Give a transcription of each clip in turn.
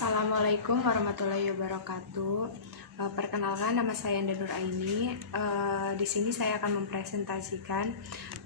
Assalamualaikum warahmatullahi wabarakatuh. Perkenalkan, nama saya Enda Nuraini. Di sini saya akan mempresentasikan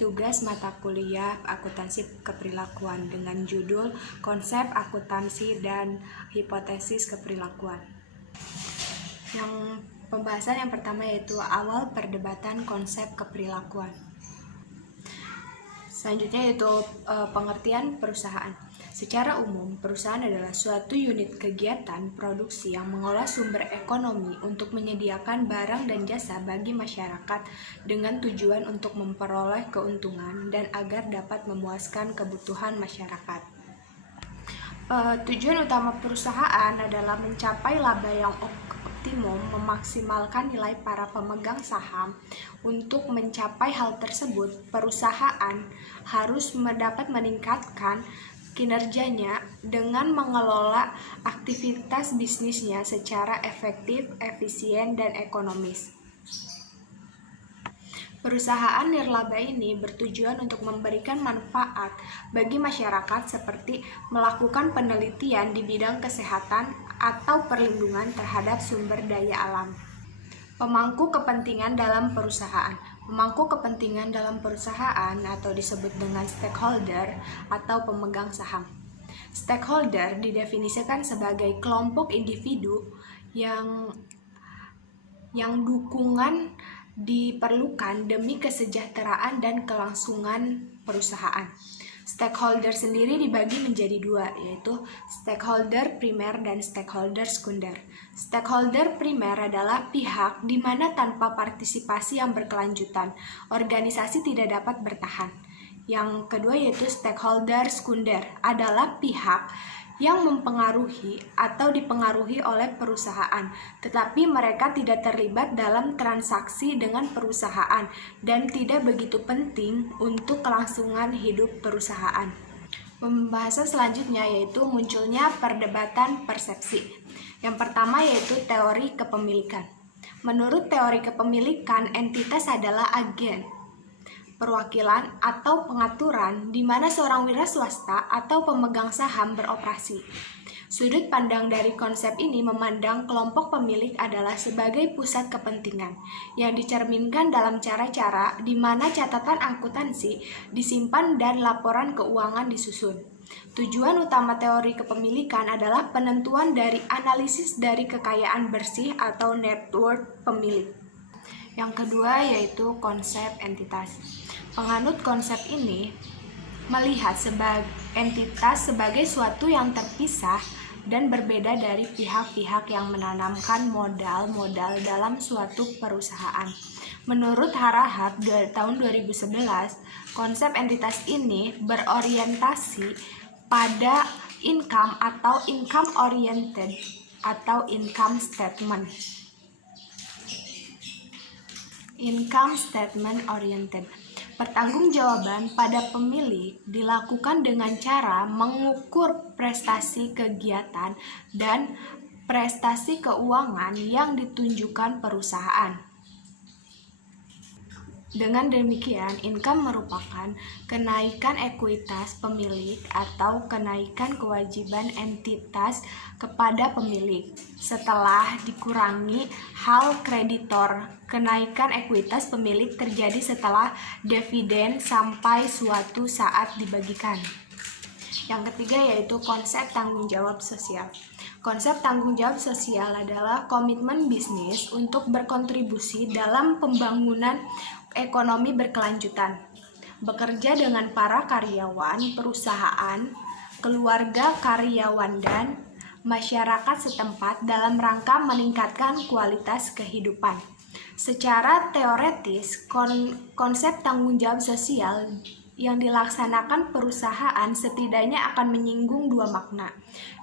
tugas mata kuliah akuntansi keperilakuan dengan judul Konsep Akuntansi dan Hipotesis Keperilakuan. Pembahasan yang pertama yaitu awal perdebatan konsep keperilakuan. Selanjutnya yaitu pengertian perusahaan. Secara umum, perusahaan adalah suatu unit kegiatan produksi yang mengolah sumber ekonomi untuk menyediakan barang dan jasa bagi masyarakat dengan tujuan untuk memperoleh keuntungan dan agar dapat memuaskan kebutuhan masyarakat. Tujuan utama perusahaan adalah mencapai laba yang optimum, memaksimalkan nilai para pemegang saham. Untuk mencapai hal tersebut, perusahaan harus dapat meningkatkan kinerjanya dengan mengelola aktivitas bisnisnya secara efektif, efisien, dan ekonomis. Perusahaan nirlaba ini bertujuan untuk memberikan manfaat bagi masyarakat seperti melakukan penelitian di bidang kesehatan atau perlindungan terhadap sumber daya alam. Pemangku kepentingan dalam perusahaan. Pemangku kepentingan dalam perusahaan atau disebut dengan stakeholder atau pemegang saham. Stakeholder didefinisikan sebagai kelompok individu yang dukungan diperlukan demi kesejahteraan dan kelangsungan perusahaan. Stakeholder sendiri dibagi menjadi dua, yaitu stakeholder primer dan stakeholder sekunder. Stakeholder primer adalah pihak di mana tanpa partisipasi yang berkelanjutan, organisasi tidak dapat bertahan. Yang kedua yaitu stakeholder sekunder adalah pihak yang mempengaruhi atau dipengaruhi oleh perusahaan, tetapi mereka tidak terlibat dalam transaksi dengan perusahaan dan tidak begitu penting untuk kelangsungan hidup perusahaan. Pembahasan selanjutnya yaitu munculnya perdebatan persepsi. Yang pertama yaitu teori kepemilikan. Menurut teori kepemilikan, entitas adalah agen, perwakilan atau pengaturan di mana seorang wira swasta atau pemegang saham beroperasi. Sudut pandang dari konsep ini memandang kelompok pemilik adalah sebagai pusat kepentingan yang dicerminkan dalam cara-cara di mana catatan akuntansi disimpan dan laporan keuangan disusun. Tujuan utama teori kepemilikan adalah penentuan dari analisis dari kekayaan bersih atau net worth pemilik. Yang kedua yaitu konsep entitas. Penganut konsep ini melihat entitas sebagai suatu yang terpisah dan berbeda dari pihak-pihak yang menanamkan modal dalam suatu perusahaan. Menurut Harahat tahun 2011, konsep entitas ini berorientasi pada income atau income oriented atau income statement. Income statement oriented. Pertanggungjawaban pada pemilik dilakukan dengan cara mengukur prestasi kegiatan dan prestasi keuangan yang ditunjukkan perusahaan. Dengan demikian, income merupakan kenaikan ekuitas pemilik atau kenaikan kewajiban entitas kepada pemilik setelah dikurangi hal kreditor. Kenaikan ekuitas pemilik terjadi setelah dividen sampai suatu saat dibagikan. Yang ketiga yaitu konsep tanggung jawab sosial. Konsep tanggung jawab sosial adalah komitmen bisnis untuk berkontribusi dalam pembangunan ekonomi berkelanjutan, bekerja dengan para karyawan, perusahaan, keluarga karyawan, dan masyarakat setempat dalam rangka meningkatkan kualitas kehidupan. Secara teoretis, konsep tanggung jawab sosial yang dilaksanakan perusahaan setidaknya akan menyinggung dua makna.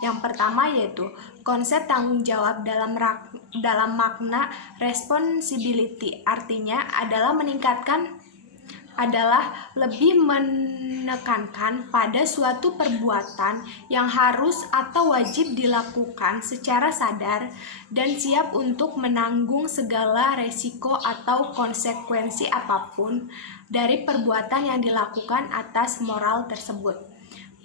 Yang pertama yaitu konsep tanggung jawab dalam makna responsibility, artinya adalah lebih menekankan pada suatu perbuatan yang harus atau wajib dilakukan secara sadar dan siap untuk menanggung segala resiko atau konsekuensi apapun dari perbuatan yang dilakukan atas moral tersebut.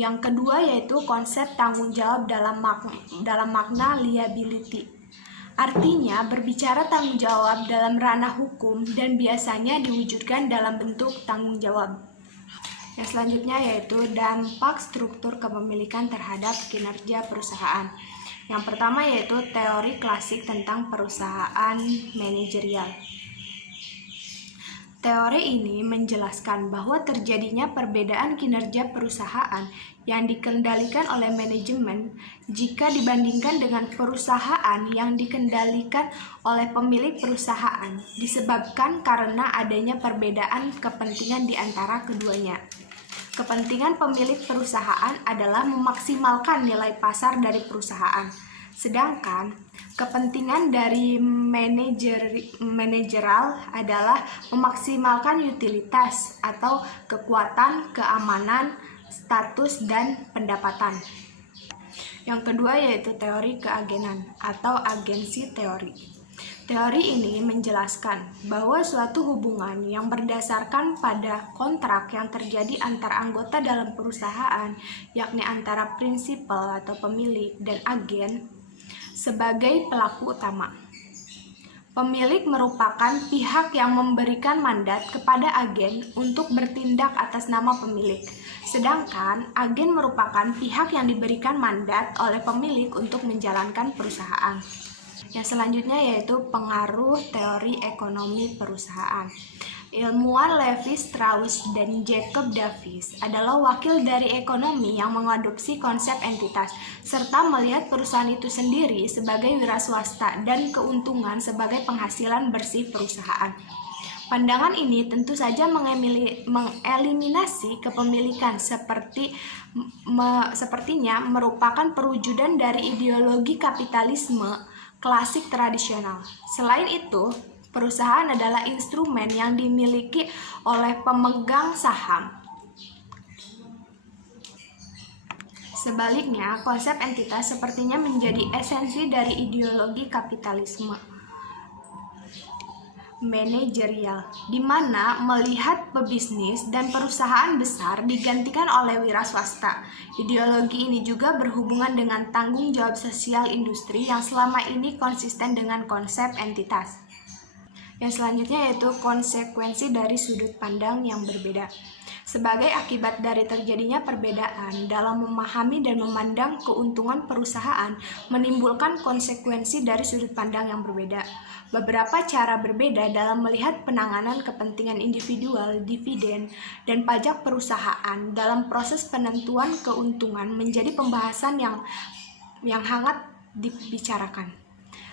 Yang kedua yaitu konsep tanggung jawab dalam makna liability. Artinya berbicara tanggung jawab dalam ranah hukum dan biasanya diwujudkan dalam bentuk tanggung jawab. Yang selanjutnya yaitu dampak struktur kepemilikan terhadap kinerja perusahaan. Yang pertama yaitu teori klasik tentang perusahaan manajerial. Teori ini menjelaskan bahwa terjadinya perbedaan kinerja perusahaan yang dikendalikan oleh manajemen jika dibandingkan dengan perusahaan yang dikendalikan oleh pemilik perusahaan disebabkan karena adanya perbedaan kepentingan di antara keduanya. Kepentingan pemilik perusahaan adalah memaksimalkan nilai pasar dari perusahaan, sedangkan kepentingan dari manajerial adalah memaksimalkan utilitas atau kekuatan, keamanan, status, dan pendapatan. Yang kedua yaitu teori keagenan atau agensi teori. Teori ini menjelaskan bahwa suatu hubungan yang berdasarkan pada kontrak yang terjadi antar anggota dalam perusahaan, yakni antara prinsipal atau pemilik dan agen, sebagai pelaku utama. Pemilik merupakan pihak yang memberikan mandat kepada agen untuk bertindak atas nama pemilik, sedangkan agen merupakan pihak yang diberikan mandat oleh pemilik untuk menjalankan perusahaan. Yang selanjutnya yaitu pengaruh teori ekonomi perusahaan. Ilmuwan Levi Strauss dan Jacob Davis adalah wakil dari ekonomi yang mengadopsi konsep entitas, serta melihat perusahaan itu sendiri sebagai wiraswasta dan keuntungan sebagai penghasilan bersih perusahaan. Pandangan ini tentu saja mengeliminasi kepemilikan sepertinya merupakan perwujudan dari ideologi kapitalisme klasik tradisional. Selain itu, perusahaan adalah instrumen yang dimiliki oleh pemegang saham. Sebaliknya, konsep entitas sepertinya menjadi esensi dari ideologi kapitalisme manajerial, di mana melihat pebisnis dan perusahaan besar digantikan oleh wira swasta. Ideologi ini juga berhubungan dengan tanggung jawab sosial industri yang selama ini konsisten dengan konsep entitas. Yang selanjutnya yaitu konsekuensi dari sudut pandang yang berbeda. Sebagai akibat dari terjadinya perbedaan dalam memahami dan memandang keuntungan perusahaan menimbulkan konsekuensi dari sudut pandang yang berbeda. Beberapa cara berbeda dalam melihat penanganan kepentingan individual, dividen, dan pajak perusahaan dalam proses penentuan keuntungan menjadi pembahasan yang hangat dibicarakan.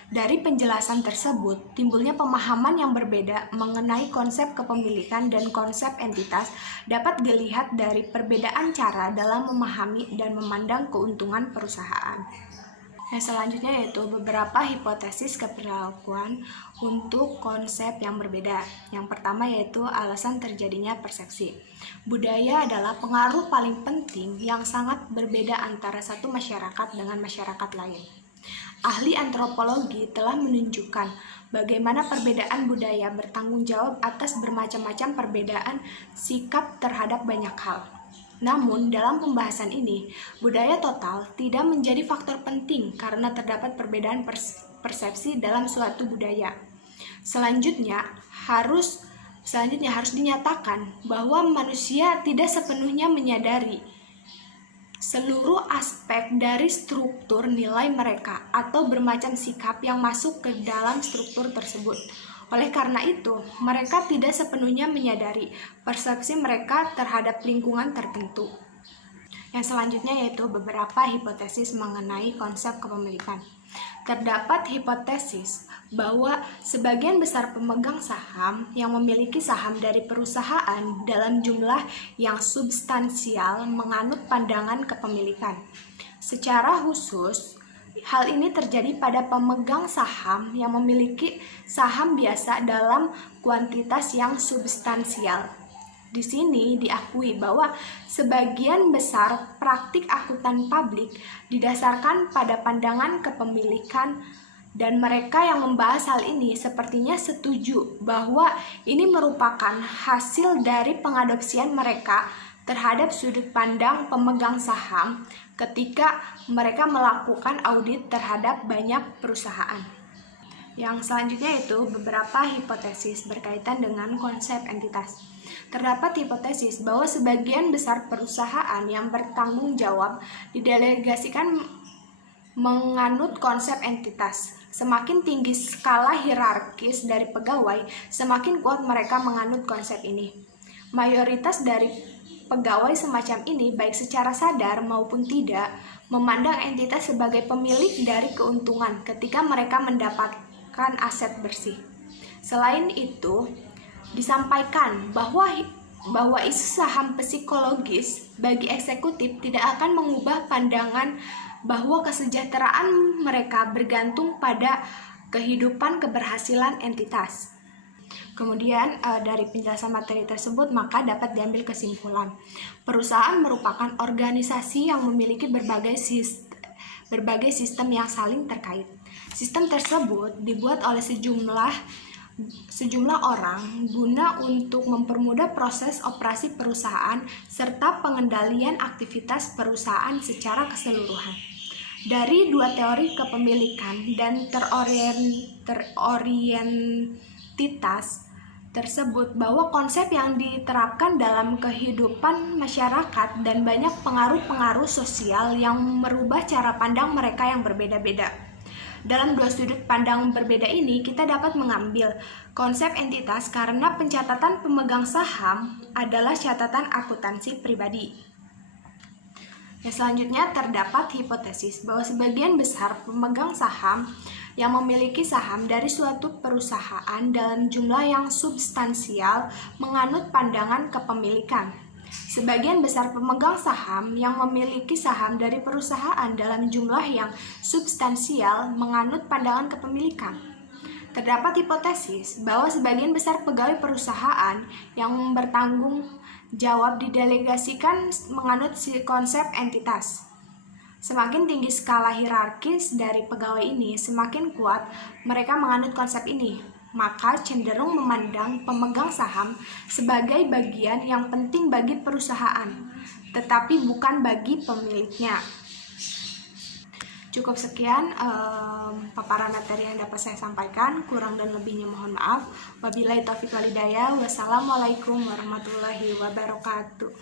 Dari penjelasan tersebut, timbulnya pemahaman yang berbeda mengenai konsep kepemilikan dan konsep entitas dapat dilihat dari perbedaan cara dalam memahami dan memandang keuntungan perusahaan. Yang selanjutnya yaitu beberapa hipotesis keberlakuan untuk konsep yang berbeda. Yang pertama yaitu alasan terjadinya persepsi. Budaya adalah pengaruh paling penting yang sangat berbeda antara satu masyarakat dengan masyarakat lain. Ahli antropologi telah menunjukkan bagaimana perbedaan budaya bertanggung jawab atas bermacam-macam perbedaan sikap terhadap banyak hal. Namun, dalam pembahasan ini, budaya total tidak menjadi faktor penting karena terdapat perbedaan persepsi dalam suatu budaya. Selanjutnya harus dinyatakan bahwa manusia tidak sepenuhnya menyadari seluruh aspek dari struktur nilai mereka atau bermacam sikap yang masuk ke dalam struktur tersebut. Oleh karena itu, mereka tidak sepenuhnya menyadari persepsi mereka terhadap lingkungan tertentu. Yang selanjutnya yaitu beberapa hipotesis mengenai konsep kepemilikan. Terdapat hipotesis bahwa sebagian besar pemegang saham yang memiliki saham dari perusahaan dalam jumlah yang substansial menganut pandangan kepemilikan. Secara khusus, hal ini terjadi pada pemegang saham yang memiliki saham biasa dalam kuantitas yang substansial. Di sini diakui bahwa sebagian besar praktik akuntan publik didasarkan pada pandangan kepemilikan, dan mereka yang membahas hal ini sepertinya setuju bahwa ini merupakan hasil dari pengadopsian mereka terhadap sudut pandang pemegang saham ketika mereka melakukan audit terhadap banyak perusahaan. Yang selanjutnya itu beberapa hipotesis berkaitan dengan konsep entitas. Terdapat hipotesis bahwa sebagian besar perusahaan yang bertanggung jawab didelegasikan menganut konsep entitas. Semakin tinggi skala hierarkis dari pegawai, semakin kuat mereka menganut konsep ini. Mayoritas dari pegawai semacam ini, baik secara sadar maupun tidak, memandang entitas sebagai pemilik dari keuntungan ketika mereka mendapatkan aset bersih. Selain itu, disampaikan bahwa isu saham psikologis bagi eksekutif tidak akan mengubah pandangan bahwa kesejahteraan mereka bergantung pada kehidupan keberhasilan entitas. Kemudian dari penjelasan materi tersebut maka dapat diambil kesimpulan. Perusahaan merupakan organisasi yang memiliki berbagai sistem yang saling terkait. Sistem tersebut dibuat oleh sejumlah orang guna untuk mempermudah proses operasi perusahaan serta pengendalian aktivitas perusahaan secara keseluruhan. Dari dua teori kepemilikan dan terorientitas tersebut bahwa konsep yang diterapkan dalam kehidupan masyarakat dan banyak pengaruh-pengaruh sosial yang merubah cara pandang mereka yang berbeda-beda. Dalam dua sudut pandang berbeda ini, kita dapat mengambil konsep entitas karena pencatatan pemegang saham adalah catatan akuntansi pribadi. Yang selanjutnya terdapat hipotesis bahwa sebagian besar pemegang saham yang memiliki saham dari suatu perusahaan dalam jumlah yang substansial menganut pandangan kepemilikan. Sebagian besar pemegang saham yang memiliki saham dari perusahaan dalam jumlah yang substansial menganut pandangan kepemilikan. Terdapat hipotesis bahwa sebagian besar pegawai perusahaan yang bertanggung jawab didelegasikan menganut konsep entitas. Semakin tinggi skala hierarkis dari pegawai ini, semakin kuat mereka menganut konsep ini. Maka cenderung memandang pemegang saham sebagai bagian yang penting bagi perusahaan, tetapi bukan bagi pemiliknya. Cukup sekian paparan materi yang dapat saya sampaikan. Kurang dan lebihnya mohon maaf. Wabillahi taufiq wal hidayah. Wassalamualaikum warahmatullahi wabarakatuh.